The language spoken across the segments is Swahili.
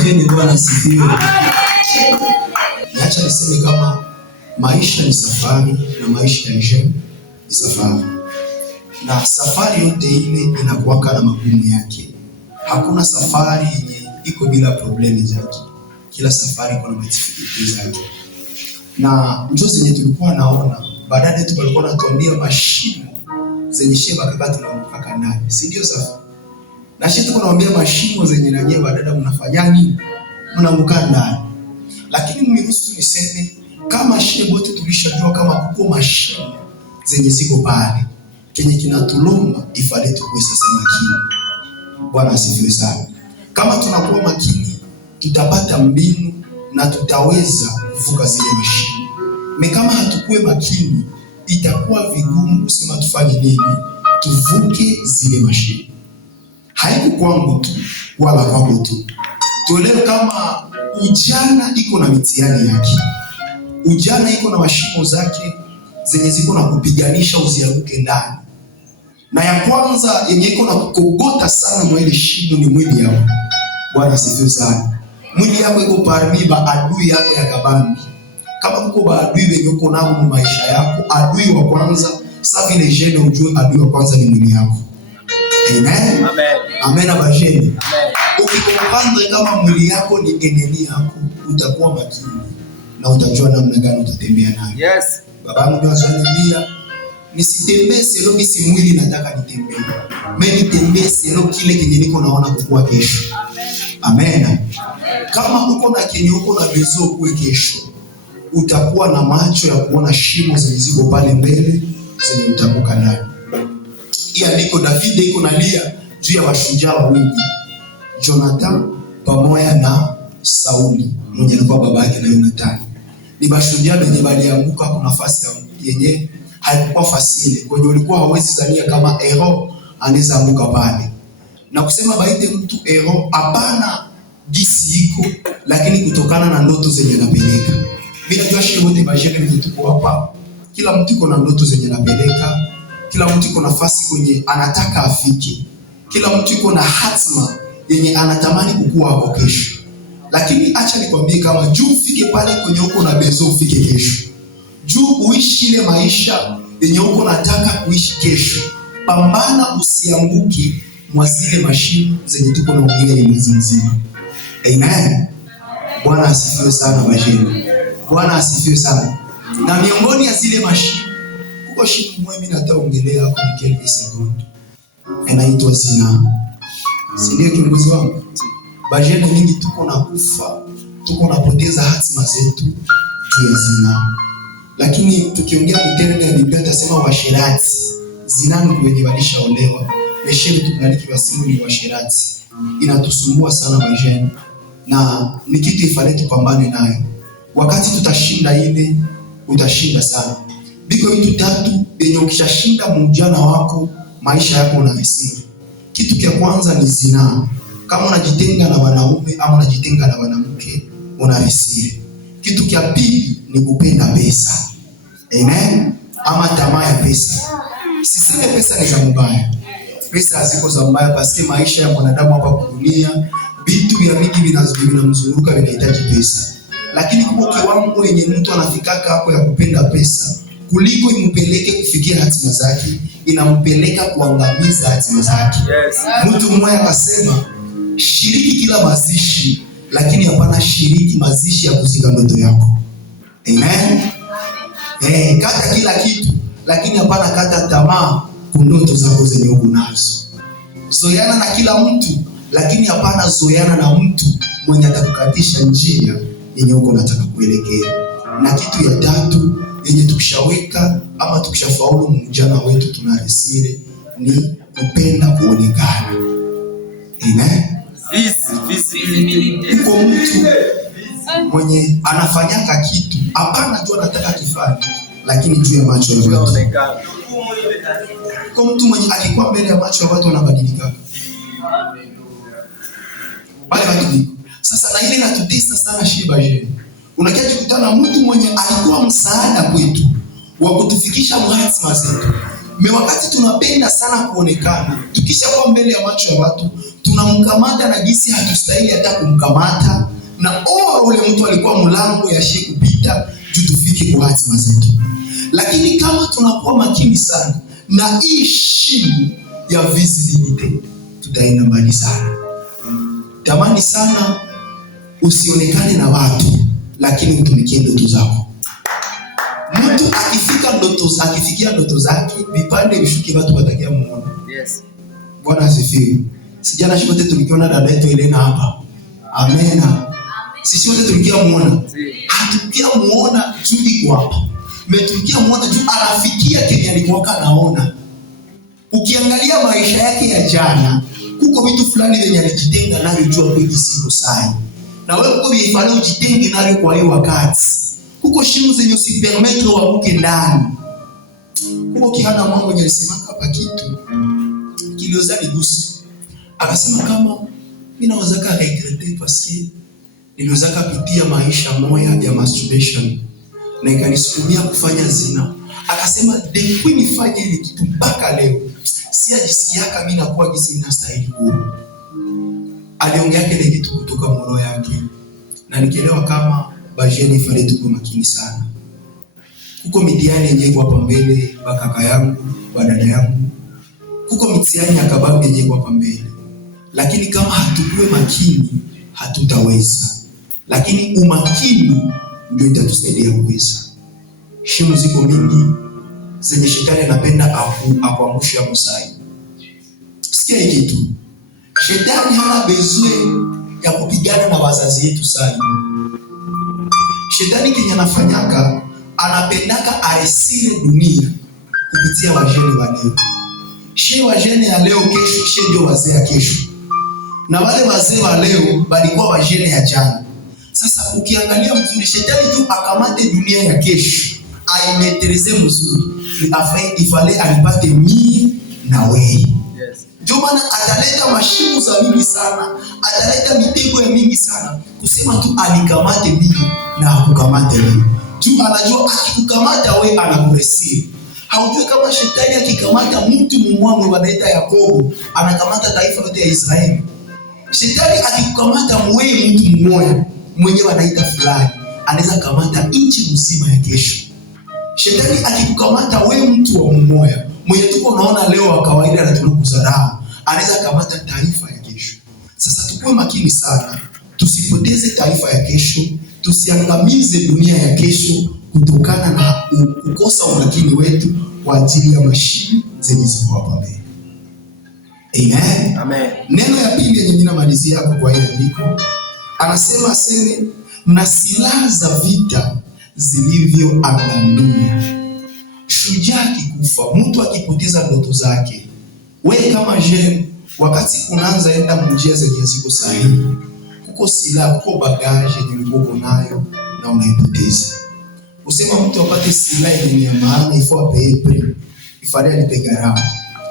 Bajeni Bwana asifiwe. Niacha niseme kama maisha ni safari na maisha ya ni safari. Na safari yote ile inakuwaka na magumu yake. Hakuna safari yenye iko bila problemi zake. Kila safari iko na matatizo zake. Na njoo zenye tulikuwa naona, baadaye tu walikuwa wanatuambia mashimo zenye sheba kaka tunampaka ndani. Si ndio sasa? Na sisi tuko naambia mashimo zenye na nyewe baadaye mnafanyani mnaanguka ndani. Lakini mniruhusu niseme kama shebo wote tulishajua kama kuko mashimo zenye ziko pale. Kenye kinatulomba ifale tukue sasa makini. Bwana asifiwe sana. Kama tunakuwa makini tutapata mbinu na tutaweza kuvuka zile mashimo. Kama hatukuwe makini itakuwa vigumu kusema tufanye nini tuvuke zile mashimo. Haiko kwangu tu wala kwako tu. Tuelewe kama ujana iko na mitihani yake. Ujana iko na mashimo zake zenye ziko na kupiganisha usianguke ndani. Na ya kwanza yenye iko na kukogota sana mwili shimo ni mwili yako. Bwana asifiwe sana. Mwili yako iko parmi adui yako ya kabambi. Kama uko baadui wenye uko nao mu maisha yako, adui wa kwanza, sasa vile jene ujue adui wa kwanza ni mwili yako. Amen. Amen. Amen abajeni. Amen. Ukikomanda kama mwili yako ni enemy yako, utakuwa makini na utajua namna gani utatembea nayo. Yes. Babangu ndio ananiambia nisitembee selo kisi mwili nataka nitembee. Mimi nitembee selo kile kenye niko naona kukua kesho. Amen. Amen. Kama uko na kenye uko na bezo kuwe kesho, utakuwa na macho ya kuona shimo zenye ziko pale mbele zenye utakuka ndani. Ia ndiko David iko nalia juu ya mashujaa wawili, Jonathan pamoja na Sauli mwenye alikuwa baba yake na Jonathan. Ni mashujaa wenye walianguka kwa nafasi yenye haikuwa fasile, kwenye ulikuwa hawezi zania kama hero anaweza anguka pale. Na kusema baite mtu hero hapana gisi iko, lakini kutokana na ndoto zenye anapeleka. Bila jua shimo wote bajene mtuko hapa. Kila mtu iko na ndoto zenye anapeleka. Kila mtu iko nafasi kwenye anataka afike. Kila mtu iko na hatima yenye anatamani kukua hapo kesho. Lakini acha nikwambie kama juu ufike pale kwenye uko na bezo ufike kesho. Juu uishi ile maisha yenye uko nataka kuishi kesho. Pambana usianguke mwa zile mashimo zenye tuko na ongea ile nzima. Amen. Bwana asifiwe sana bajeni. Bwana asifiwe sana. Na miongoni ya zile mashimo kuko shimo moja mimi nataongelea kwa kelele sekunde. Inaitwa zina. Si ndio kiongozi wangu? Bajeni nyingi tuko na kufa, tuko napoteza hatima zetu juu ya zina. Lakini tukiongea mtendo ya Biblia tutasema washerati. Zina ni wenye walishaolewa. Mesheru tukunaliki wasimu ni washerati. Inatusumbua sana bajeni. Na ni kitu ifale tupambane nayo. Wakati tutashinda ile, utashinda sana. Biko vitu tatu yenye ukishashinda mujana wako, maisha yako unavisiri. Kitu kia kwanza ni zinaa. Kama unajitenga na wanaume ama unajitenga na wanamke, unavisiri. Kitu kia pili ni kupenda pesa. Amen. Ama tamaa ya pesa. Siseme pesa ni za mbaya. Pesa haziko za mbaya paske maisha ya mwanadamu hapa kwa dunia, vitu vya mingi vinamzunguka vinahitaji pesa. Lakini kwa kiwango yenye mtu anafikaka hapo ya kupenda pesa, kuliko impeleke kufikia hatima zake, inampeleka kuangamiza hatima zake. Yes. Mtu mmoja akasema, shiriki kila mazishi, lakini hapana shiriki mazishi ya kuzika ndoto yako. Amen. Kata kila kitu, lakini hapana kata tamaa kwa ndoto zako zenye uko nazo. Zoeana na kila mtu, lakini hapana zoeana na mtu mwenye atakukatisha njia yenye uko unataka kuelekea. Na kitu ya tatu yenye tukishaweka ama tukishafaulu mjana wetu tunaresire ni kupenda kuonekana. Amen. Uko mtu mwenye anafanyaka kitu hapana jua anataka kifanye, lakini juu ya macho ya watu. Uko mtu mwenye alikuwa mbele ya macho ya watu anabadilika. Bali watu sasa na ile inatudisa sana shiba je. Unakia kukutana mtu mwenye alikuwa msaada kwetu wa kutufikisha hatima zetu. Wakati tunapenda sana kuonekana, tukishakuwa mbele ya macho ya watu, tunamkamata na gisi hatustahili hata kumkamata, na ule mtu alikuwa mlango ya shie kupita juu tufike kwa hatima zetu. Lakini kama tunakuwa makini sana na hii shimo ya visibility, tutaenda mbali sana. Tamani sana usionekane na watu, lakini utumikie ndoto zako. Mtu akifikia ndoto zake, vipande vishuke watu watakia muone. Yes. Bwana asifiwe. Sijana shote tulikiona dada yetu Elena hapa. Amen. Sisi wote tulikia muona. Hatukia muona juu kwa hapa. Tulikia muona juu anafikia kenye alikuwa anaona. Ukiangalia maisha yake ya jana, kuko vitu fulani venye alijitenga navyo jua kweli siku sai. Na wewe kuko vifanye ujitenge navyo kwa hiyo wakati. Kuko shimu zenye usipermete wabuke ndani. Kuko kihana mwangu mwenye alisemaka hapa kitu kilioza nigusi. Akasema kama mimi nawezaka regrete paske niliwezaka pitia maisha moya ya masturbation na ikanisukumia kufanya zina. Akasema depuis nifanye ile kitu mpaka leo sijisikiaka mimi nakuwa gisi ninastahili kuwa. Aliongea kile kitu kutoka moyo yake na nikielewa kama bajeni fale tuko makini sana. Kuko midiani yenye kwa pambele bakaka yangu, badada yangu. Kuko mitiani ya kababu yenye kwa pambele. Lakini kama hatukuwe makini, hatutaweza. Lakini umakini ndio itatusaidia kuweza. Shimu ziko mingi zenye shetani anapenda akuangushe hapo sai. Sikia hiki kitu. Shetani hana bezwe ya kupigana na wazazi yetu sai. Shetani kenye anafanyaka, anapendaka aesire dunia kupitia wajene wa leo. She wajene ya leo kesho, she ndio wazee ya kesho. Na wale wazee wa leo balikuwa wajene ya jana. Sasa ukiangalia mzuri, shetani tu akamate dunia ya kesho, aimetereze mzuri, ifale alipate mie na wewe. Ndio maana ataleta mashimu za mingi sana, ataleta mitego ya mingi sana, kusema tu alikamate mimi na akukamate wewe. Juu anajua akikukamata wewe anakuresiri. Haujui kama shetani akikamata mtu mumwamwe wanaita Yakobo, anakamata taifa lote ya Israeli. Shetani akikukamata wewe mtu mmoja mwenye wanaita fulani, anaweza kamata nchi mzima ya kesho. Shetani akikukamata wewe mtu wa mmoja mwenye tuko unaona leo wa kawaida na tunakudharau, anaweza kamata taifa ya kesho. Sasa tukue makini sana, tusipoteze taifa ya kesho, tusiangamize dunia ya kesho kutokana na kukosa umakini wetu kwa ajili ya mashini zenye ziko hapa mbele. Amen. Amen. Neno ya pili yenye mimi namalizia hapo kwa hiyo andiko, anasema na silaha za vita zilivyoangamia. Shujaa akikufa, mtu akipoteza ndoto zake, wewe kama jeune, wakati unaanza enda njia zenye ziko sahihi, kuko silaha, kuko bagage yenye uko nayo na unaipoteza. Usema mtu apate silaha yenye maana, ifo ape pre, ifare alipe gharama.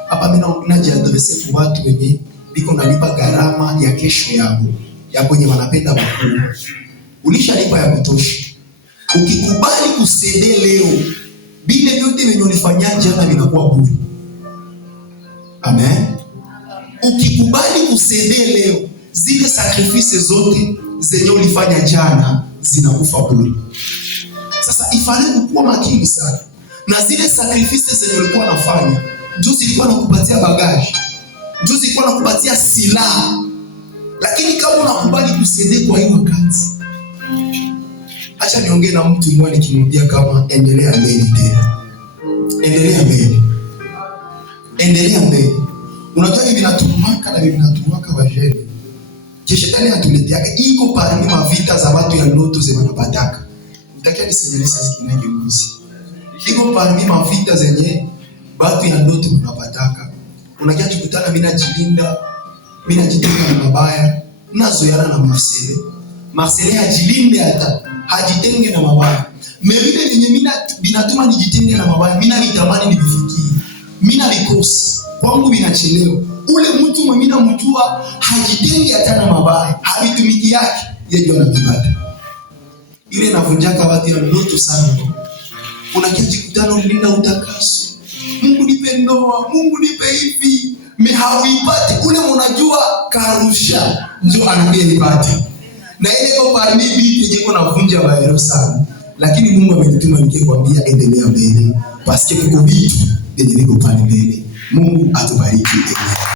Hapa mimi najiadresse kwa watu wenye biko nalipa gharama ya kesho yao, ya kwenye wanapenda wakuu. Ulishalipa ya kutosha. Ukikubali kusede leo, bile vyote venye ulifanya jana vinakuwa bure. Amen. Ukikubali kusede leo, zile sacrifices zote zenye ulifanya jana zinakufa bure. Sasa ifanye kuwa makini sana. Na zile sacrifices zenye ulikuwa unafanya, ndio zilikuwa nakupatia bagage. Ndio zilikuwa nakupatia silaha. Lakini kama unakubali kusede kwa hiyo wakati, acha niongee na mtu mmoja nikimwambia kama endelea mbele tena. Endelea mbele. Endelea mbele. Unajua hivi natumaka na hivi natumaka wajene. Shetani atuletea iko parmi mavita za watu ya ndoto zenye wanapataka. Nitakia nisinjeleza zikinage mbuzi. Iko parmi mavita zenye watu ya ndoto wanapataka. Unakia kukutana mimi najilinda, mimi najitenga na mabaya, nazoeana na Marcele hajilinde hata hajitenge na mabaya. Mevile yenye binatuma nijitenge na mabaya, mimi natamani nibifikie. Mimi nalikosa. Kwangu binachelewa. Ule mtu mimi namjua hajitenge hata na mabaya, habitumiki yake, yeye anabibata. Ile inavunjaka watu ya ndoto sana. Kuna kitu kutano mlinda utakaso. Mungu nipe ndoa, Mungu nipe hivi, hauipati. Ule mnajua karusha ndio anakuja nipate. Na ile kwa parmi bibi yenyewe kuna vunja baero sana. Lakini Mungu amenituma nikikwambia endelea mbele. Paske kuko vitu yenye niko pale mbele. Mungu atubariki.